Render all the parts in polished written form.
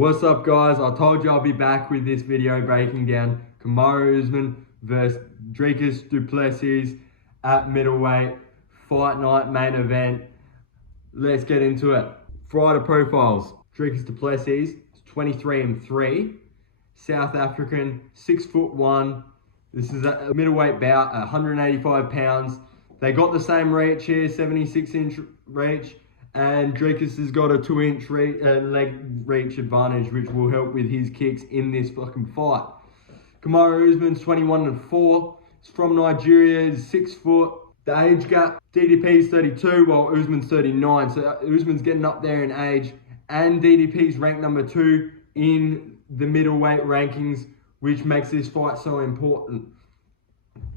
What's up, guys? I told you I'll be back with this video breaking down Kamaru Usman versus Dricus Du Plessis at middleweight fight night main event. Let's get into it. Fighter profiles: Dricus Du Plessis, 23-3, South African, 6'1". This is a middleweight bout, 185 pounds. They got the same reach here, 76-inch reach. And Dricus has got a 2-inch leg reach advantage, which will help with his kicks in this fucking fight. Kamaru Usman's 21-4. He's from Nigeria. He's 6 foot. The age gap: DDP's 32, while Usman's 39. So Usman's getting up there in age. And DDP's ranked number 2 in the middleweight rankings, which makes this fight so important.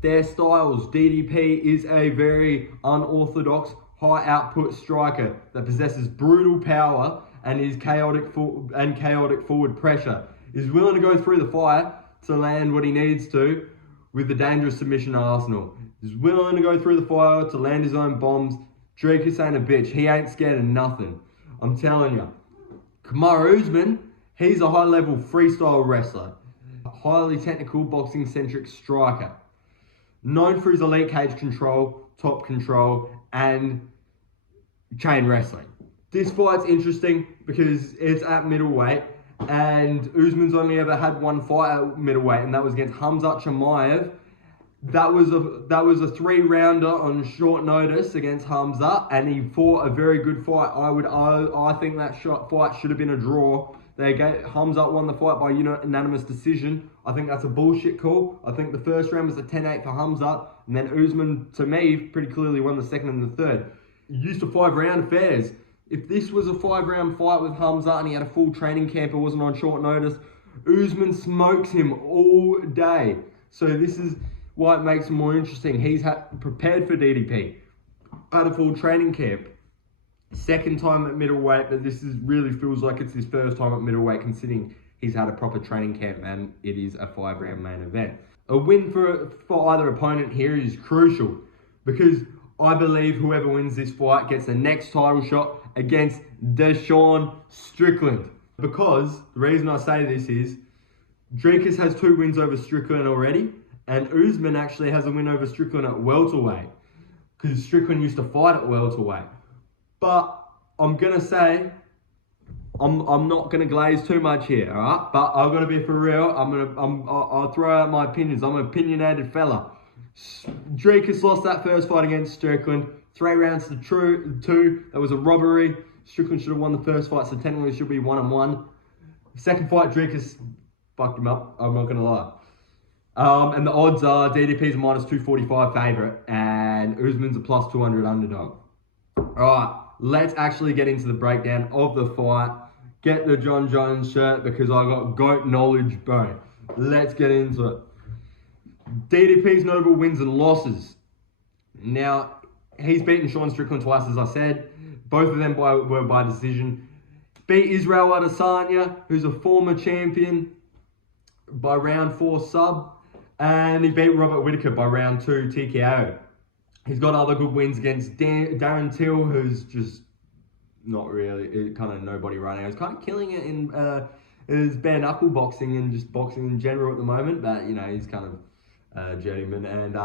Their styles: DDP is a very unorthodox high output striker that possesses brutal power and is chaotic forward pressure. Is willing to go through the fire to land what he needs to with the dangerous submission arsenal. Is willing to go through the fire to land his own bombs. Dricus ain't a bitch. He ain't scared of nothing. I'm telling you. Kamaru Usman, he's a high level freestyle wrestler. A highly technical boxing centric striker. Known for his elite cage control, top control, and chain wrestling. This fight's interesting because it's at middleweight, and Usman's only ever had one fight at middleweight, and that was against Khamzat Chimaev. That was a 3-rounder on short notice against Khamzat, and he fought a very good fight. I think that fight should have been a draw. Khamzat won the fight by unanimous decision. I think that's a bullshit call. I think the first round was a 10-8 for Khamzat, and then Usman, to me, pretty clearly won the second and the third. Used to 5-round affairs. If this was a 5-round fight with Khamzat and he had a full training camp, it wasn't on short notice, Usman smokes him all day. So this is why it makes him more interesting. He's prepared for DDP, had a full training camp. Second time at middleweight, but really feels like it's his first time at middleweight, considering he's had a proper training camp and it is a 5-round main event. A win for either opponent here is crucial, because I believe whoever wins this fight gets the next title shot against Sean Strickland. Because the reason I say this is Dricus has 2 wins over Strickland already, and Usman actually has a win over Strickland at welterweight, because Strickland used to fight at welterweight. But I'm gonna say I'm not gonna glaze too much here, alright? But I'm gonna be for real. I'll throw out my opinions. I'm an opinionated fella. Dricus lost that first fight against Strickland, 3 rounds to 2. That was a robbery. Strickland should have won the first fight, so technically it should be 1-1. Second fight, Dricus fucked him up. I'm not gonna lie. And the odds are DDP's a -245 favorite, and Usman's a +200 underdog. All right, let's actually get into the breakdown of the fight. Get the John Jones shirt because I got GOAT knowledge, bro. Let's get into it. DDP's notable wins and losses. Now, he's beaten Sean Strickland twice, as I said. Both of them were by decision. Beat Israel Adesanya, who's a former champion, by round 4 sub. And he beat Robert Whittaker by round 2 TKO. He's got other good wins against Darren Till, who's just not really, kind of nobody right now. He's kind of killing it in his bare knuckle boxing and just boxing in general at the moment. But, he's kind of journeyman, and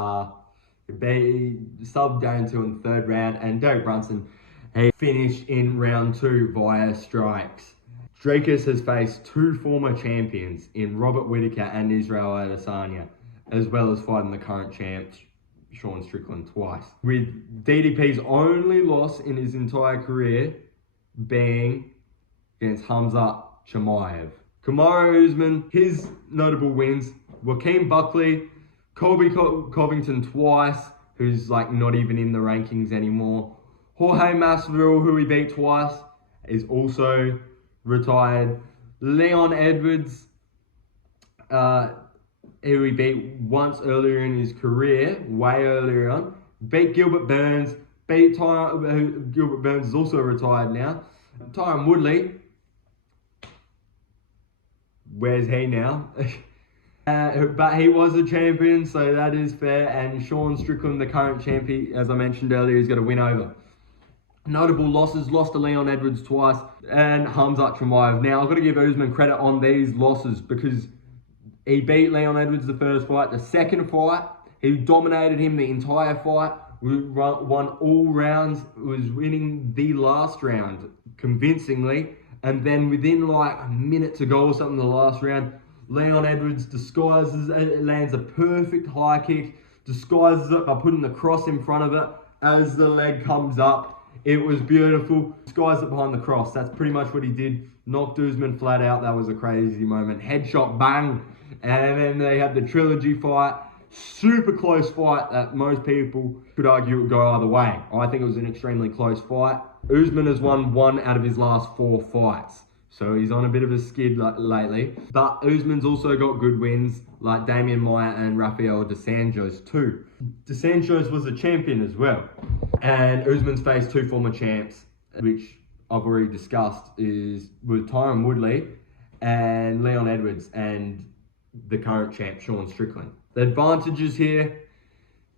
he subbed Darren Till in the 3rd round, and Derek Brunson, he finished in round 2 via strikes. Dricus has faced 2 former champions in Robert Whittaker and Israel Adesanya, as well as fighting the current champ Sean Strickland twice, with DDP's only loss in his entire career being against Khamzat Chimaev. Kamaru Usman, his notable wins: Joaquin Buckley, Colby Covington twice, who's not even in the rankings anymore. Jorge Masvidal, who he beat twice, is also retired. Leon Edwards, who he beat once earlier in his career, way earlier on. Beat Gilbert Burns. Gilbert Burns is also retired now. Tyron Woodley, where's he now? But he was a champion, so that is fair. And Sean Strickland, the current champion, as I mentioned earlier, he's got a win over. Notable losses, lost to Leon Edwards twice, and Hamzat Chimaev. Now, I've got to give Usman credit on these losses because he beat Leon Edwards the first fight. The second fight, he dominated him the entire fight, won all rounds, was winning the last round convincingly. And then within like a minute to go or something in the last round, Leon Edwards disguises it, lands a perfect high kick, disguises it by putting the cross in front of it as the leg comes up. It was beautiful. Disguised it behind the cross. That's pretty much what he did. Knocked Usman flat out. That was a crazy moment. Headshot, bang. And then they had the trilogy fight. Super close fight that most people could argue would go either way. I think it was an extremely close fight. Usman has won 1 out of his last 4 fights. So he's on a bit of a skid lately. But Usman's also got good wins like Damian Maia and Rafael dos Anjos too. Dos Anjos was a champion as well. And Usman's faced 2 former champs, which I've already discussed, with Tyron Woodley and Leon Edwards and the current champ, Sean Strickland. The advantages here,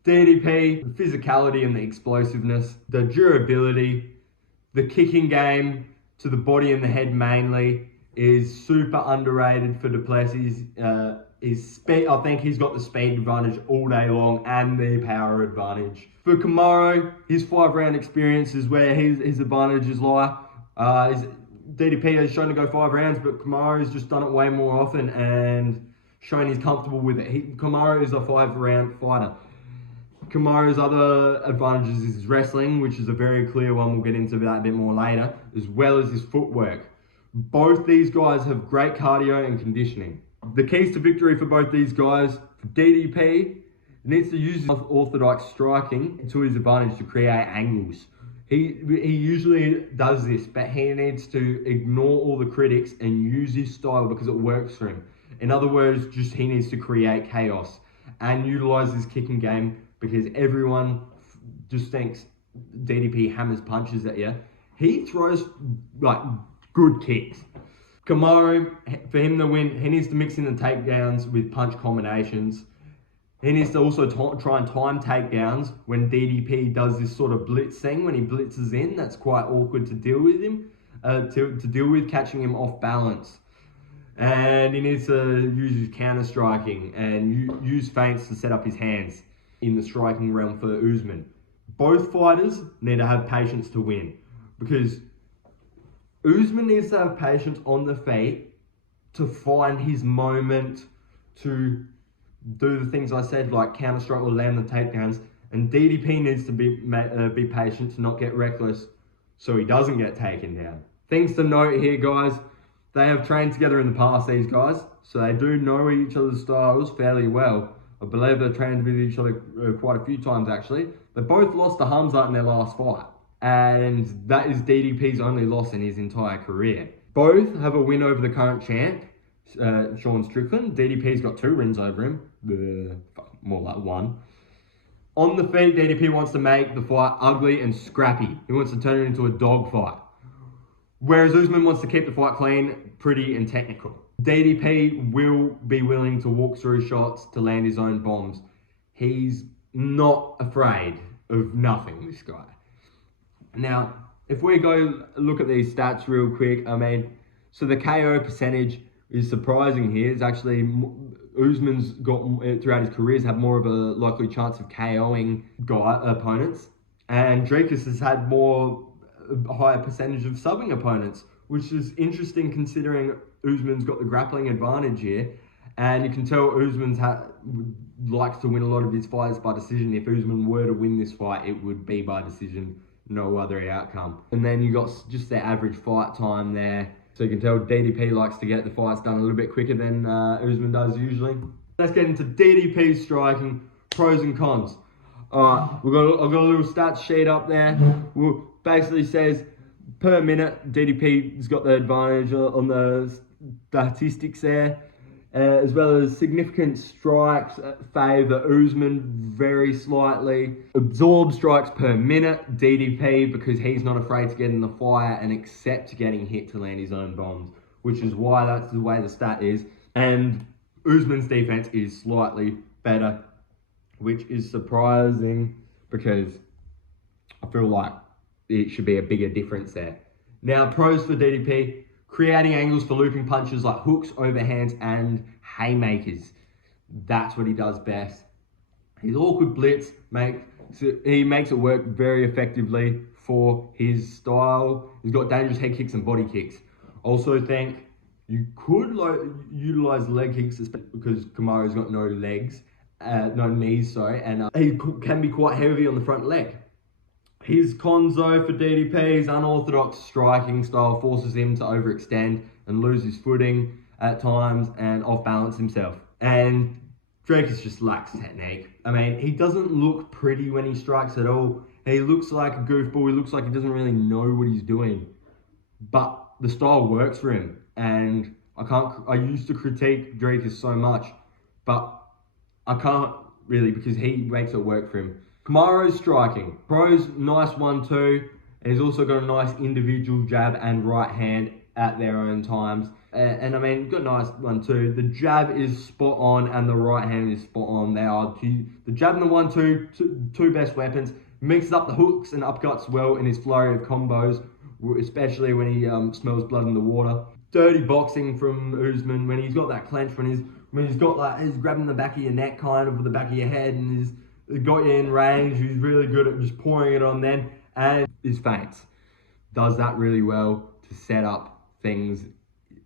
DDP, the physicality and the explosiveness, the durability, the kicking game to the body and the head mainly is super underrated for Du Plessis. His speed, I think he's got the speed advantage all day long and the power advantage. For Kamaru, his 5-round experience is where his advantages lie. DDP has shown to go 5 rounds, but Kamaru's just done it way more often and shown he's comfortable with it. Kamaru is a 5-round fighter. Kamaru's other advantages is his wrestling, which is a very clear one. We'll get into that a bit more later, as well as his footwork. Both these guys have great cardio and conditioning. The keys to victory for both these guys, for DDP, needs to use his orthodox striking to his advantage to create angles. He usually does this, but he needs to ignore all the critics and use his style because it works for him. In other words, just he needs to create chaos and utilize his kicking game because everyone just thinks DDP hammers punches at you. He throws like good kicks. Kamaru, for him to win, he needs to mix in the takedowns with punch combinations. He needs to also try and time takedowns when DDP does this sort of blitz thing. When he blitzes in, that's quite awkward to deal with him, to deal with, catching him off balance. And he needs to use his counter striking and use feints to set up his hands in the striking realm for Usman. Both fighters need to have patience to win because Usman needs to have patience on the feet to find his moment to do the things I said, like counter strike or land the takedowns. And DDP needs to be patient to not get reckless so he doesn't get taken down. Things to note here, guys. They have trained together in the past, these guys, so they do know each other's styles fairly well. I believe they've trained with each other quite a few times, actually. They both lost to Hamzat in their last fight, and that is DDP's only loss in his entire career. Both have a win over the current champ, Sean Strickland. DDP's got 2 wins over him, more like 1. On the feet, DDP wants to make the fight ugly and scrappy. He wants to turn it into a dog fight. Whereas Usman wants to keep the fight clean, pretty and technical. DDP will be willing to walk through shots to land his own bombs. He's not afraid of nothing, this guy. Now, if we go look at these stats real quick, so the KO percentage is surprising here. It's actually, Usman's got, throughout his careers, had more of a likely chance of KOing opponents. And Dricus has had a higher percentage of subbing opponents, which is interesting considering Usman's got the grappling advantage here. And you can tell Usman's likes to win a lot of his fights by decision. If Usman were to win this fight, it would be by decision, no other outcome. And then you got just their average fight time there. So you can tell DDP likes to get the fights done a little bit quicker than Usman does usually. Let's get into DDP's striking, pros and cons. Alright, I've got a little stats sheet up there. Basically says per minute, DDP's got the advantage on the statistics there, as well as significant strikes favour Usman very slightly. Absorb strikes per minute, DDP, because he's not afraid to get in the fire and accept getting hit to land his own bombs, which is why that's the way the stat is. And Usman's defense is slightly better, which is surprising because I feel like it should be a bigger difference there. Now, pros for DDP: creating angles for looping punches like hooks, overhands, and haymakers. That's what he does best. His awkward blitz he makes it work very effectively for his style. He's got dangerous head kicks and body kicks. Also think you could utilize leg kicks because Kamaru's got no legs, no knees, sorry, and he can be quite heavy on the front leg. His cons though for DDP, his unorthodox striking style forces him to overextend and lose his footing at times and off-balance himself. And Dricus just lacks technique. I mean, he doesn't look pretty when he strikes at all. He looks like a goofball. He looks like he doesn't really know what he's doing. But the style works for him. And I used to critique Dricus so much, but I can't really because he makes it work for him. Kamaru's striking. Pros, nice 1-2. And he's also got a nice individual jab and right hand at their own times. And I mean, got a nice 1-2. The jab is spot on and the right hand is spot on. They are the jab and the 1-2, two best weapons. Mixes up the hooks and upcuts well in his flurry of combos, especially when he smells blood in the water. Dirty boxing from Usman when he's got that clench, when he's got like, he's grabbing the back of your neck kind of with the back of your head and he's got you in range. He's really good at just pouring it on then. And his feints. Does that really well to set up things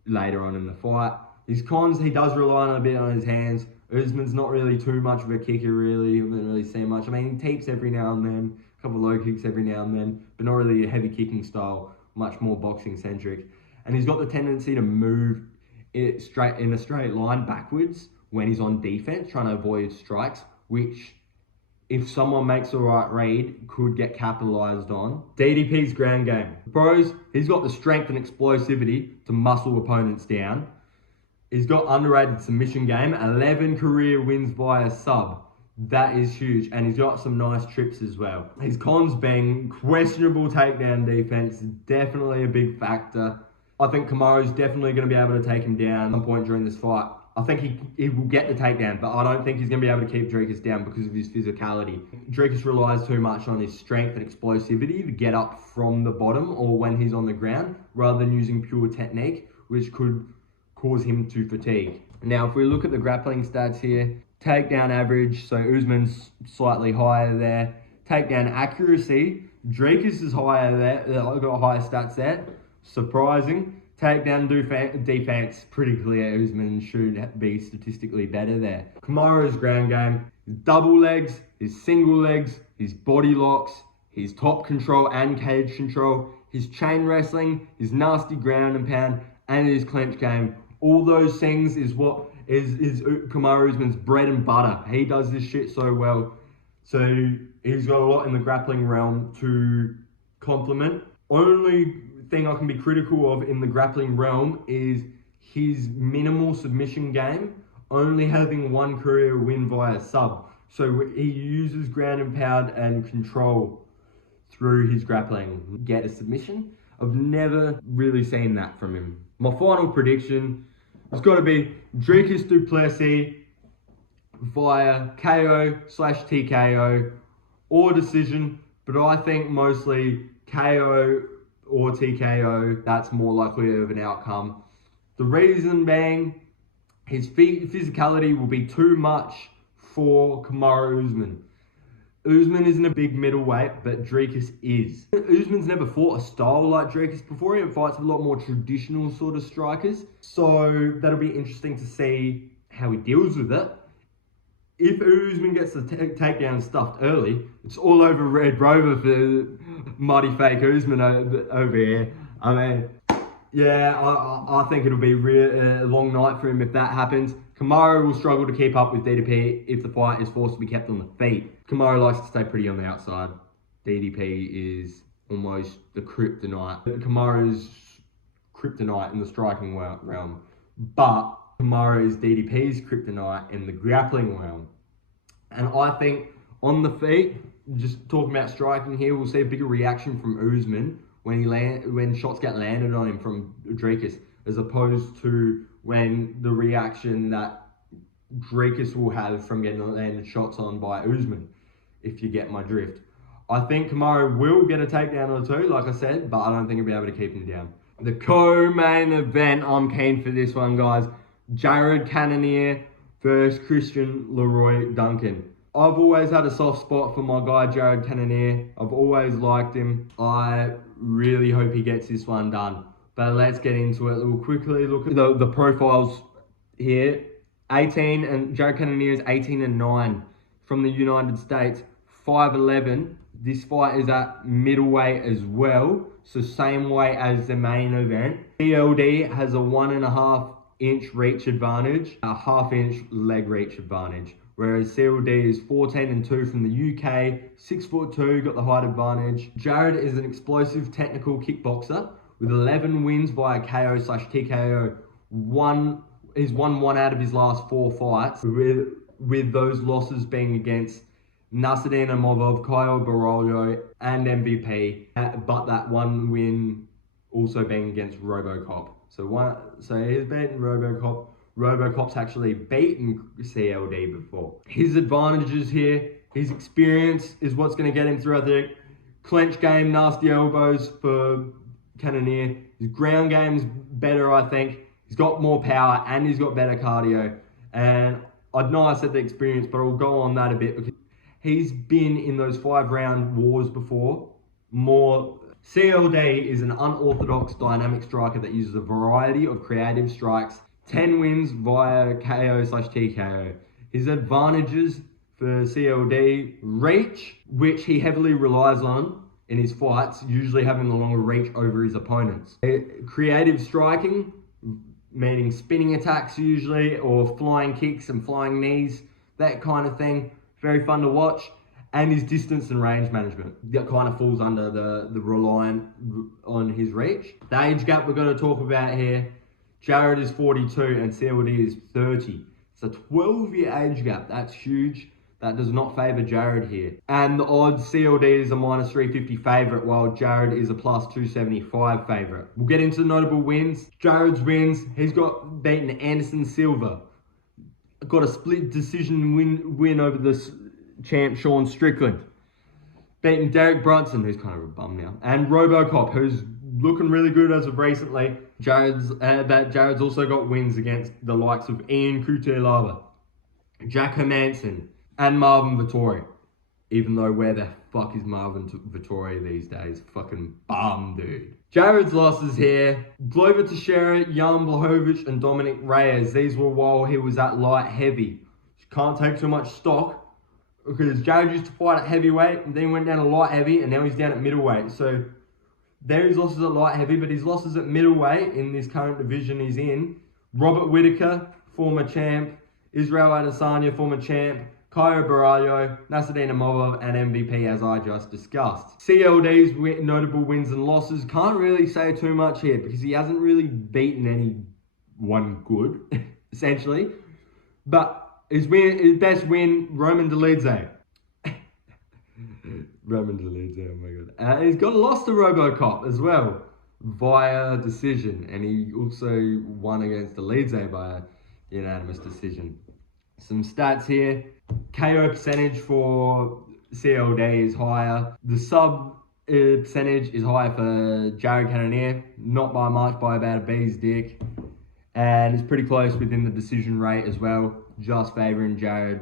later on in the fight. His cons, he does rely on a bit on his hands. Usman's not really too much of a kicker, really. You haven't really seen much. I mean, he teeps every now and then, a couple of low kicks every now and then, but not really a heavy kicking style, much more boxing centric. And he's got the tendency to move it in a straight line backwards when he's on defense, trying to avoid strikes, which, if someone makes the right read, could get capitalized on. DDP's ground game. Pros, he's got the strength and explosivity to muscle opponents down. He's got underrated submission game, 11 career wins via sub. That is huge. And he's got some nice trips as well. His cons being questionable takedown defense, definitely a big factor. I think Kamaru's definitely going to be able to take him down at some point during this fight. I think he will get the takedown, but I don't think he's going to be able to keep Dricus down because of his physicality. Dricus relies too much on his strength and explosivity to get up from the bottom or when he's on the ground, rather than using pure technique, which could cause him to fatigue. Now, if we look at the grappling stats here, takedown average, so Usman's slightly higher there. Takedown accuracy, Dricus is higher there. I've got higher stats there. Surprising. Takedown defense, pretty clear. Usman should be statistically better there. Kamaru's ground game, his double legs, his single legs, his body locks, his top control and cage control, his chain wrestling, his nasty ground and pound, and his clench game. All those things is what is Kamaru Usman's bread and butter. He does this shit so well. So he's got a lot in the grappling realm to complement. Only thing I can be critical of in the grappling realm is his minimal submission game, only having one career win via sub. So he uses ground and pound and control through his grappling. Get a submission? I've never really seen that from him. My final prediction has got to be Dricus Du Plessis via KO/TKO or decision, but I think mostly KO or TKO, that's more likely of an outcome. The reason being, his physicality will be too much for Kamaru Usman. Usman isn't a big middleweight, but Dricus is. Usman's never fought a style like Dricus before. He fights with a lot more traditional sort of strikers. So that'll be interesting to see how he deals with it. If Usman gets the takedown stuffed early, it's all over Red Rover for muddy fake Usman over here. I mean, yeah, I think it'll be a long night for him if that happens. Kamaru will struggle to keep up with DDP if the fight is forced to be kept on the feet. Kamaru likes to stay pretty on the outside. DDP is almost the kryptonite. Kamaru's kryptonite in the striking realm. But Kamaru is DDP's kryptonite in the grappling realm. And I think on the feet, just talking about striking here, we'll see a bigger reaction from Usman when shots get landed on him from Dricus, as opposed to when the reaction that Dricus will have from getting landed shots on by Usman, if you get my drift. I think Kamaru will get a takedown or two, like I said, but I don't think he'll be able to keep him down. The co-main event, I'm keen for this one, guys. Jared Cannonier versus Christian Leroy Duncan. I've always had a soft spot for my guy, Jared Cannonier. I've always liked him. I really hope he gets this one done. But let's get into it. We'll quickly look at the profiles here. Jared Cannonier is 18-9 from the United States, 5'11". This fight is at middleweight as well, so same weight as the main event. CLD has a 1.5 inch reach advantage, a 1/2 inch leg reach advantage, whereas CLD is 14-2 from the UK, 6'2", got the height advantage. Jared is an explosive technical kickboxer with 11 wins via KO/TKO. He's won 1 out of his last 4 fights, with those losses being against Nasruddin Imavov, Kyle Baralho, and MVP, but that one win also being against RoboCop. So he's beaten RoboCop. RoboCop's actually beaten CLD before. His advantages here, his experience is what's going to get him through, I think. Clench game, nasty elbows for Cannonier. His ground game's better, I think. He's got more power and he's got better cardio. And I know I said the experience, but I'll go on that a bit because he's been in those 5-round wars before. CLD is an unorthodox dynamic striker that uses a variety of creative strikes. 10 wins via KO/TKO. His advantages for CLD, reach, which he heavily relies on in his fights, usually having the longer reach over his opponents. Creative striking, meaning spinning attacks usually, or flying kicks and flying knees, that kind of thing. Very fun to watch. And his distance and range management, that kind of falls under the reliant on his reach. The age gap we're going to talk about here, Jared is 42 and CLD is 30. It's a 12-year age gap. That's huge. That does not favour Jared here. And the odds, CLD is a -350 favourite, while Jared is a +275 favourite. We'll get into notable wins. Jared's wins, he's got beaten Anderson Silva. Got a split decision win over the champ Sean Strickland. Beaten Derek Brunson, who's kind of a bum now. And RoboCop, who's looking really good as of recently. Jared's also got wins against the likes of Ian Kutelaba, Jack Hermanson, and Marvin Vittori. Even though where the fuck is Marvin Vittori these days? Fucking bum, dude. Jared's losses here. Glover Teixeira, Jan Blachowicz, and Dominic Reyes. These were while he was at light heavy. Can't take too much stock, because Jared used to fight at heavyweight, and then went down to light heavy, and now he's down at middleweight. So there his losses at light heavy, but his losses at middleweight in this current division he's in. Robert Whittaker, former champ. Israel Adesanya, former champ. Kyle Baralho, Nasruddin Imavov, and MVP, as I just discussed. CLD's notable wins and losses. Can't really say too much here because he hasn't really beaten anyone good, essentially. But his best win, Roman Dolidze. Roman Dolidze, oh my god. He's got a loss to RoboCop as well, via decision. And he also won against Dolidze by a unanimous decision. Some stats here. KO percentage for CLD is higher. The sub percentage is higher for Jared Cannonier. Not by much, by about a bee's dick. And it's pretty close within the decision rate as well, just favouring Jared.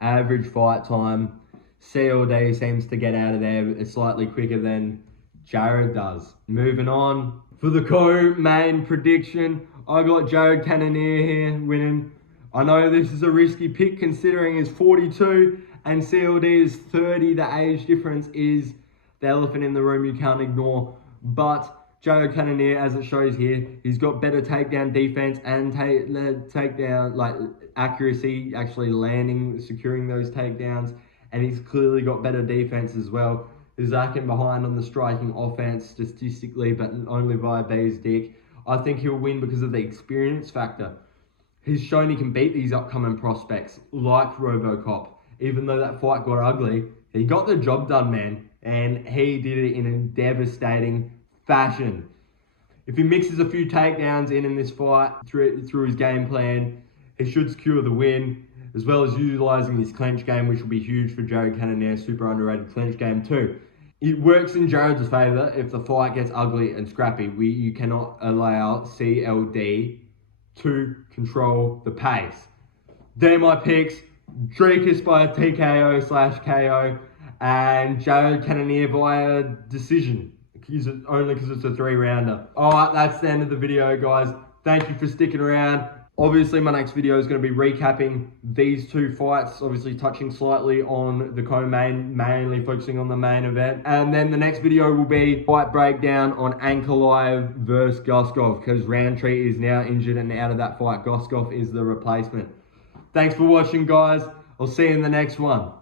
Average fight time, CLD seems to get out of there slightly quicker than Jared does. Moving on, for the co-main prediction, I got Jared Cannonier here winning. I know this is a risky pick considering he's 42 and CLD is 30. The age difference is the elephant in the room you can't ignore. But Jared Cannonier, as it shows here, he's got better takedown defense and takedown accuracy, actually landing, securing those takedowns. And he's clearly got better defense as well. He's lacking behind on the striking offense statistically, but only via Bay's dick. I think he'll win because of the experience factor. He's shown he can beat these upcoming prospects like RoboCop. Even though that fight got ugly, he got the job done, man. And he did it in a devastating fashion. If he mixes a few takedowns in this fight through his game plan, he should secure the win. as well as utilising his clinch game, which will be huge for Jared Cannonier, super underrated clinch game too. It works in Jared's favour if the fight gets ugly and scrappy. You cannot allow CLD to control the pace. They're my picks. Dricus by TKO/KO and Jared Cannonier via decision. Only because it's a 3-rounder. Alright, that's the end of the video, guys. Thank you for sticking around. Obviously, my next video is going to be recapping these two fights, obviously touching slightly on the co-main, mainly focusing on the main event. And then the next video will be fight breakdown on Ankalaev versus Guskov, because Roundtree is now injured and out of that fight. Guskov is the replacement. Thanks for watching, guys. I'll see you in the next one.